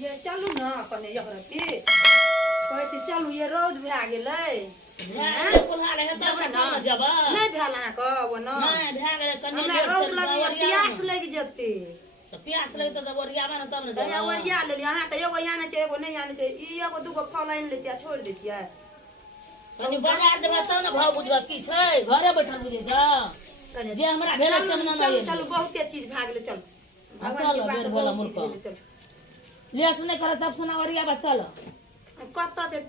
ये चलू ना कने यहरती कहै छी चलू ये रौद भए गेलै कोल्हा रहे जब ना जब नहीं भेल अहाँ कहब ना नहीं भए गेलै कनी हमरा रौद लगैया प्यास लागि जेतै तो प्यास लगे तो ओरियाबे ना तब दया ना ओरिया लेलियै अहाँ त एगो आनै छै एगो नहीं आनै छै ई एगो दूगो फल आनि लै छियै छोड़ि दै छियै कनी बाजार देबा तब ना भाव बुझबा की छै घरे बैठल बुझे जा कने जे हमरा भेला छै ना चलू चलू बहुते चीज भए गेलै चल भगवान के पास बोला बहुत चीज मूर्ख। भेलै, चल लेट नहीं करे तब सुना ओरियाबा चल कतऽ छै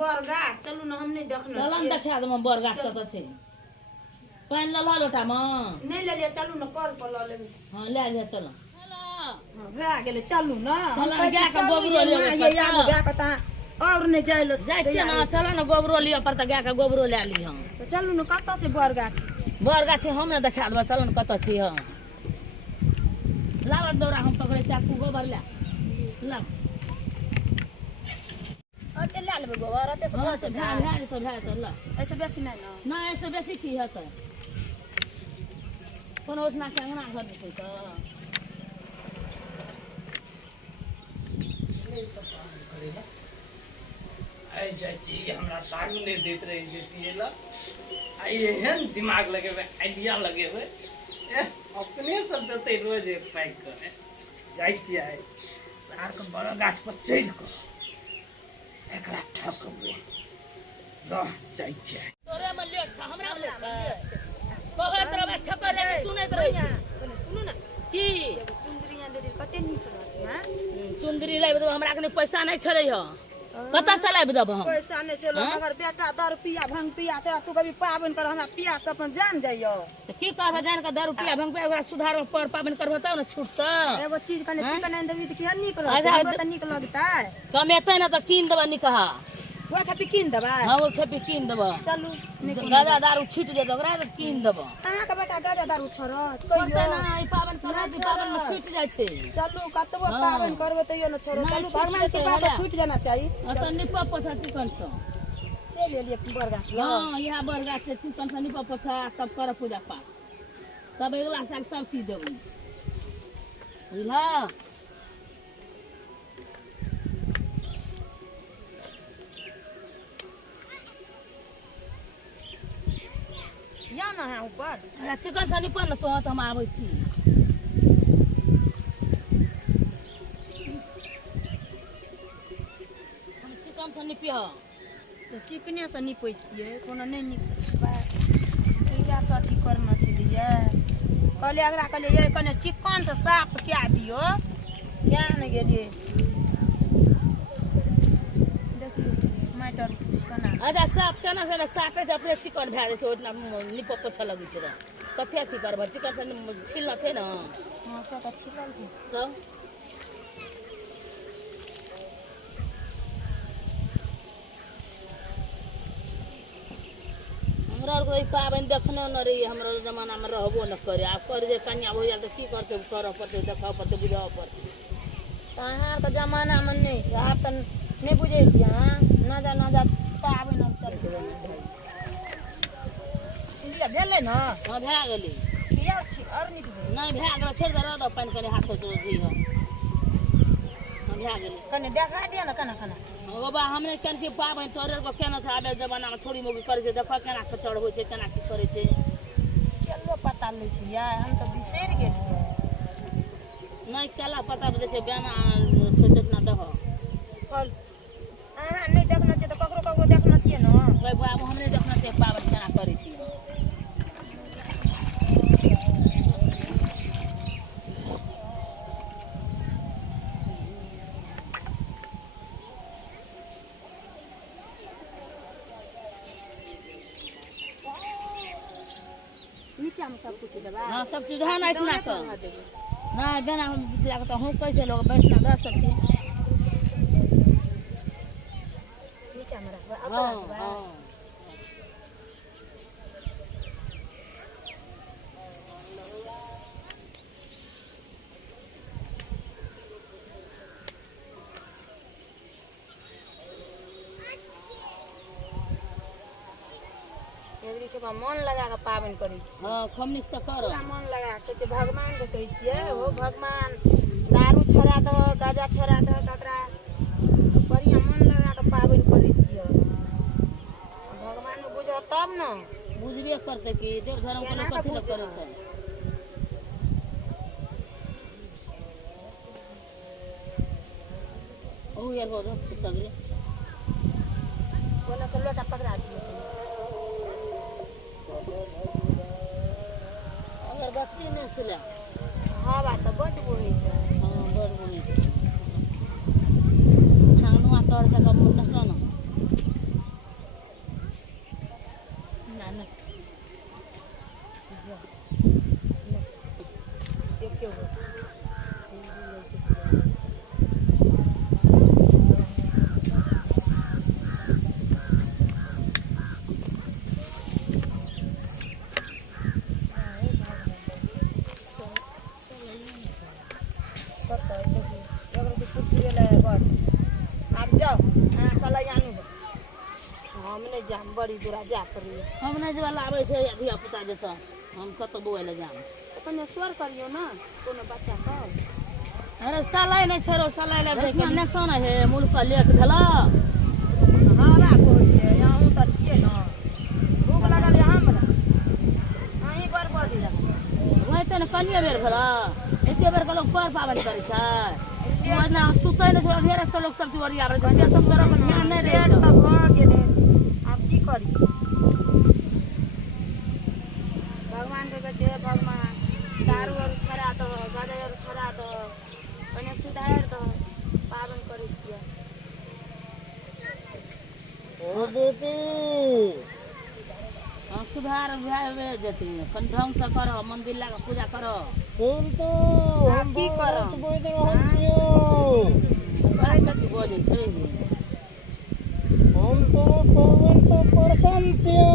बरगा चलू ना हम नहीं देखना चल हम देखा दम बर गाछ कत छै पानी ल ल लोटा में नहीं लेलियै चलू ना कल पर लऽ लेबै हां ले जा चल भए गेलै चलू ना चल, हम कहै छी, गाय के चलू गोबरो ये लेबै, माँ, ये चल। आगू गाय के ता और नहीं जाय ले जाय छै ना चल ना गोबरो लिया पर त गाय के गोबरो ले ली हम तो चलू ना कतऽ छै बरगा बर गाछ हम ना देखा देबा चल ना कत छै हम लावत दौरा हम पकड़े चाकू गोबर ले ला अते ले लेबै गोबर अते से हां बहुत तो भै तो ला ऐसे बेसी नहीं ना ना ऐसे बेसी की है तो कोनो उतना के अंगना घर में छै तो आई चाची हमरा साग नहीं देत रही जे पिएला आई एहन दिमाग लगेबे आइडिया लगेबे अपने सब देते रोज एक पैक करे जाइ छी आई सार के बड़ा गाछ पर चढ़ के एकरा ठकबे रह जाइ छी तोरे में लेट छ हमरा में लेट छ कहत रहे ठकर ले सुनैत रही सुनू ना की चुंदरिया दे दे कते नीक रहत हैं चुंदरी लाइब देब हमरा कने पैसा नहीं छले ह कत से लाइब देब हम पैसा नहीं चलो हाँ? मगर बेटा 10 रुपया भंग पिया चल तू कभी पाबन कर हमरा पिया से अपन जान जाइयो तो की करब जान के 10 रुपया भंग पे ओकरा सुधार पर पाबन करब तब ना छूटत एगो चीज कने हाँ? चिकन आनि देबी त केहन नीक अच्छा, रहत हमरा त नीक लगतै कमेतै ना त कीन देब निकहा वो खापी कीन देबै हां वो खेपी कीन देब चलू गाजा दारू छीट जेत ओकरा त कीन देब अहाँ के बेटा गजा दारू छोड़त करते कहियो ना ई पाबन करब ई पाबन में छूट जाय छै चलू कतबो हाँ। पाबन करबो तैयो न छोड़ो नहीं, चलू छूट भगवान जेतै, के बात होला। छूट जाना चाहिए अत निपा पोछा चिकन सँ चल एलिए बरगा हां यह बरगा से चिकन सँ निपा पोछा तब कर पूजा पाठ तब अगला साल सब चीज देबू बुझला या ना है ऊपर चिकन सँ निपा न तो हम आबै छी हम चिकन सँ निपिह चिकने से निपै छियै कोनो नहीं निप इया सती करना छलिए कहलिए एकरा कहलिए ये कने चिकन से साफ क्या दियो क्या न गेलिए देखियो मटर कना अच्छा साफ केना से साकै छै अपने चिकन भए जाइ छै ओतना निपा पोछा लगै छै रे कते अथी करब चिकन सँ छिलना छै न हां सब अच्छी लग छै तब हमरा आरके ई पाबनि देखने न रही हमरा जमाना में रहबो न करे आब कर जे कन्या हो जाए तो की करते करऽ पड़तै देखऽ पड़तै बुझऽ पड़तै अहाँ के जमाना में नहीं छै आब त नहीं बुझै छी हां ना जा पाबन अब चल इलिया भेलै न हाँ भए गेलै किया छी और नीक भेलै नहीं भए गेलै छोड़ि दे रह पानि कनि हाथ तो दी हम हाँ भए गेलै कने देखा दिया ना कना कना ओ बा हमने केन छी पाबनि तोरे को केना छै आबे जमाना में छोड़ी मोगी करे छै देखऽ केना के चढ़बै छै केना की करे छै चलो पता लै छियै हम तो बिसरि गेलियै नहीं केला पता बजे छै बेना छै देखना दह फल अहाँ नहीं देखना चाहिए तो ककरो ककरो देखना चाहिए ना कोई बाबू हमने देखना छै पाबनि केना करे छी नीचा में सब कुछ देबा हाँ सब चीज है ना इतना तो ना बेना हम बितला के तो हूँ कैसे लोग बैठना दस सब चीज नीचा में रखबा हाँ अपना हाँ एवरी के बा मन लगा के पाबन करै छी हाँ खमनी से कर पूरा मन लगा के भगवान के कहै छियै हो भगवान दारू छोड़ा दहो गाजा छोड़ा दहो ककरा हेबे करते कि देव धर्म के लोग कथी लग करे छै ओ यार हो जा सगरे कोनो से लोटा पकड़ा दियो अगरबत्ती नहीं सिला हवा त बड बोहै छै हाँ बड़ बोले छै खानुआ तोड़ के कम नसन ना ना एके हो बड़ी दूरा जा पड़ी हम नहीं जब लावे छै धिया पुता जैसा हम कत बोए ले जाम कने स्वर करियो ना कोनो बच्चा का अरे सलाई नहीं छरो सलाई ले दे के नसन है मुल्क लेक धला हवा कोई छै यहाँ उतर के ना भूख लगल है हमरा अहीं बरबदी वही त न कनिए बेर भला एके बेर के लोग पर पावन करे छै वरना सुतै ने थोड़ा ढेर से लोग सब दिवारी आवे से सब तरह के ध्यान नहीं रहे पेट त भ गेले अब की करी भगवान के जे भगवान दारू और छड़ा दो गाजा और छड़ा दो कने सुधार दो पावन करे छियै ओ बेटी हम सुधार भावे जते कन ढंग से करो मंदिर ला के पूजा करो सुन तो हम की करब बोल दे हम छियो कहे कथी बोले छै हम तो पवन से प्रसन्न छियो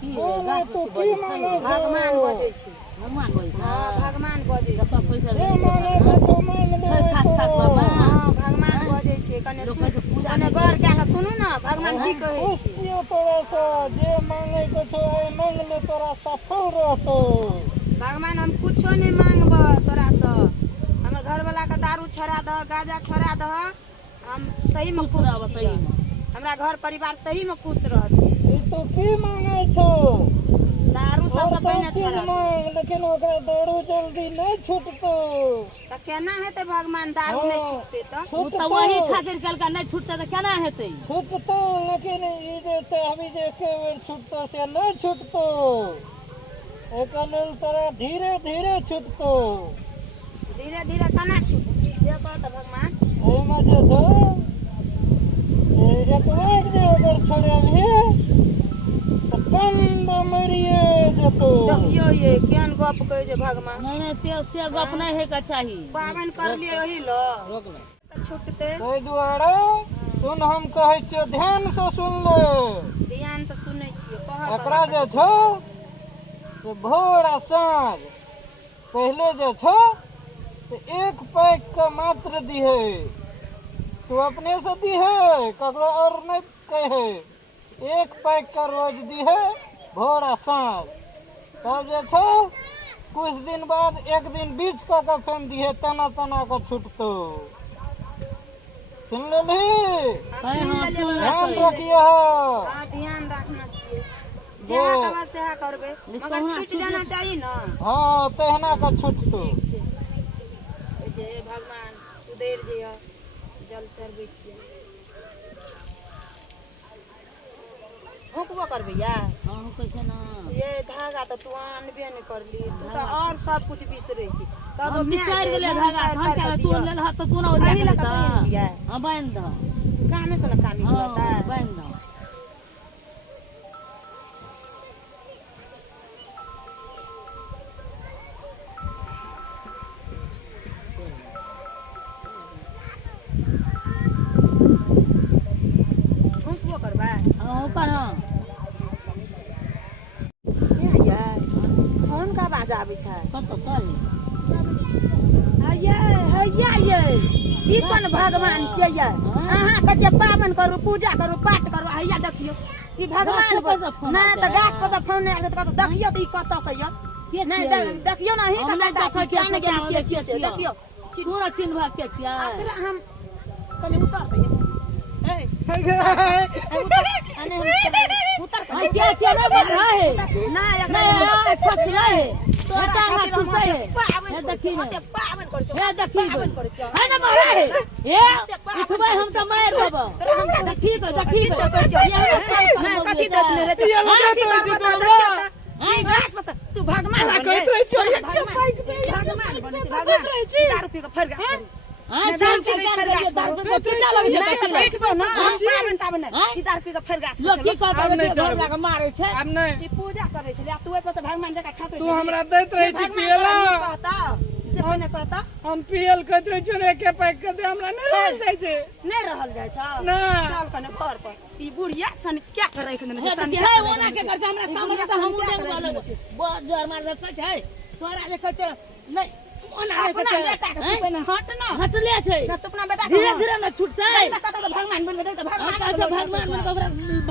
की बोले तो की मांगे छै भगवान बजै छै भगवान बोले हां भगवान बजै छै सब पैसा ए दे मांगे के छो मांग दे खास खास बाबा हां भगवान बजै छै कने लोग कहै छै पूजा कने गौर कए के सुनू ना भगवान की कहै खुश छै छियो तोरा से जे मांगे के छो ए मांग ले तोरा सफल रहतो भगवान हम कुछो नहीं मांगब तोरा से हमर घर वाला के दारू छोड़ा दह गाजा छोड़ा दह हम सही में खुश रहब सही छियै। में हमरा घर परिवार सही में खुश रहत ई तो की मांगे छो दारू और सबसे सब पहिने चीज छोड़ा मांग लेकिन ओकरा दारू जल्दी नहीं छूटतो त केना हेतै भगवान दारू नहीं हाँ। छूटतै त उ त वही खातिर कलका नहीं छूटते त केना हेतै छूटतो लेकिन ई जे चाहबी जे एके बेर छूटतो से नहीं छूटतो एक लेल तोरा धीरे धीरे छूटतो धीरे धीरे केना छूटतै से कह त भगवान ओहिमे जे छो एक बार जे अगर छोड़ेबही तो बंद मरिए जेतो देखियो ये केहन गप कहै छै भगवान नहीं नहीं ते से गप नहीं है का चाही पावन करलिए ओही ल रोक ले त छूटतै ताहि दुआरे सुन हम कहै छियै ध्यान से सुन ले ध्यान से सुनै छियै कह एकरा जे छो से भोर आ साँझ पहले जे छो से एक पैक का मात्र दिहे तू अपने से दिहे ककरो और नहीं कहे एक पैक का रोज दिहे भोर आ साँझ तब जे छो कुछ दिन बाद एक दिन बीच का फेन दिहे तना तना का छूटतो सुन लेली हां सुन ध्यान ले रखिए हाँ ध्यान रखना चाहिए जेहा कहबा सेहा करबे मगर कहूँ छूट जाना चाहिए ना हाँ तहना का छूटतो ठीक छै ओइ जे हे भगवान सुधरि जे जल चढ़बै छियै हुकबो करबै या हां कहै छै ना ये धागा तऽ तू आनबे नहि करली तू तऽ और सब कुछ बिसरै छी तब हम बिसार गेले धागा हम क्या तू ले ल त तू ना ओदिया एही लऽ कऽ पहिन दिया हां बांध द कामे से न कामी हां होता बांध द हुकबो करबै हां ऊपर हां ये फोन का आवाज आबै छै कत सही हैया ई कोन भगवान छियै ये अहाँ के जे पावन करू पूजा करू पाठ करू हैया देखियो ई भगवान नहीं तऽ गाछ पर से फोन नहीं आबै तऽ देखियो तऽ ई कतऽ से ये नहीं देखियो ना ही कमेटा छै क्या ने गेली के छियै से देखियो पूरा चिन्ह भाग के छिया हम कनी उतर दे ए उतर हां क्या चेहरा बन रहा है ना नहीं फसला है तो टांगा टूटा है ये पावन देखी कर ने पावन कर ये देखी पावन कर है ना मारा है ये उठबे हम तो मार देब ठीक है देखी मैं कथी देखने रे ये लगा तो जी तो ई गाछ पर तू भगवान कहत रहे छो ये के पाइक दे भगवान बने छै भगवान दारू पी के फर गया हां दारू पी के फर गया दारू पी के चला लगे नहीं तो बैठबो ना पावन तावन ई दारू पी के फर गया लोग की कहबे घर लाके मारे छै अब नहीं ई पूजा करे छै तू ओइ पर से भगवान जका ठकै तू हमरा दैत रही छी पियला कहता से कोने कहता हम पियल कहत रही छी ने के पैक कर दे हमरा नहीं रहल जाय छै नहीं रहल जाय छ ना चल कने घर पर ई बुढ़िया सन क्या करे के है सन है ओना के करते हमरा सामने तो हम देख वाला बहुत जोर मार दे कहै छै तोरा जे कहै छै नहीं ओना के अपना बेटा के तू पहिने हट ना हटले छै ना तू अपना बेटा धीरे धीरे न छूटतै नहीं तो कहता भगवान बन के दे तो भगवान कैसे भगवान मन को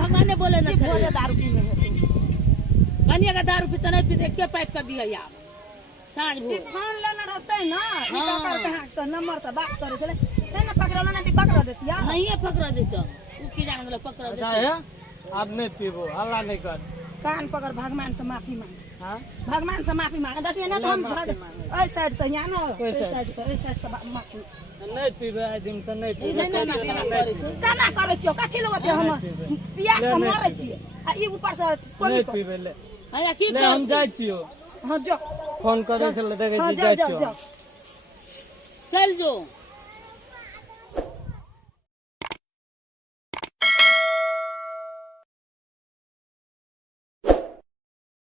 भगवान ने बोले न छै बोले दारू पी में कनिया का दारू पीते नहीं पीते के पैक कर दिया यार साँझ ई भोर फोन लेना रहते ना ई का करते हां तो नंबर से बात करे छले नहीं ना पकड़लो ना ती पकड़ देतिया नहीं है पकड़ देतो उ की जान मतलब पकड़ देतो है अब नहीं पीबो हल्ला नहीं कर कान पकड़ भगवान से माफी मांग हां भगवान से माफी मांग देखिए ना तो हम ओइ साइड से यहाँ ना ओइ साइड से माफी नहीं पीबे आई दिन से नहीं पीबे नहीं माफी करे छै काना करे छियो कथि लगते हम पियास से मरे छिए आ ई ऊपर से कोन नहीं पीबे ले अरे की ले हम जाय छियो हां जो फोन करे छले देखे हां छी जा जाय जा छियो चल जो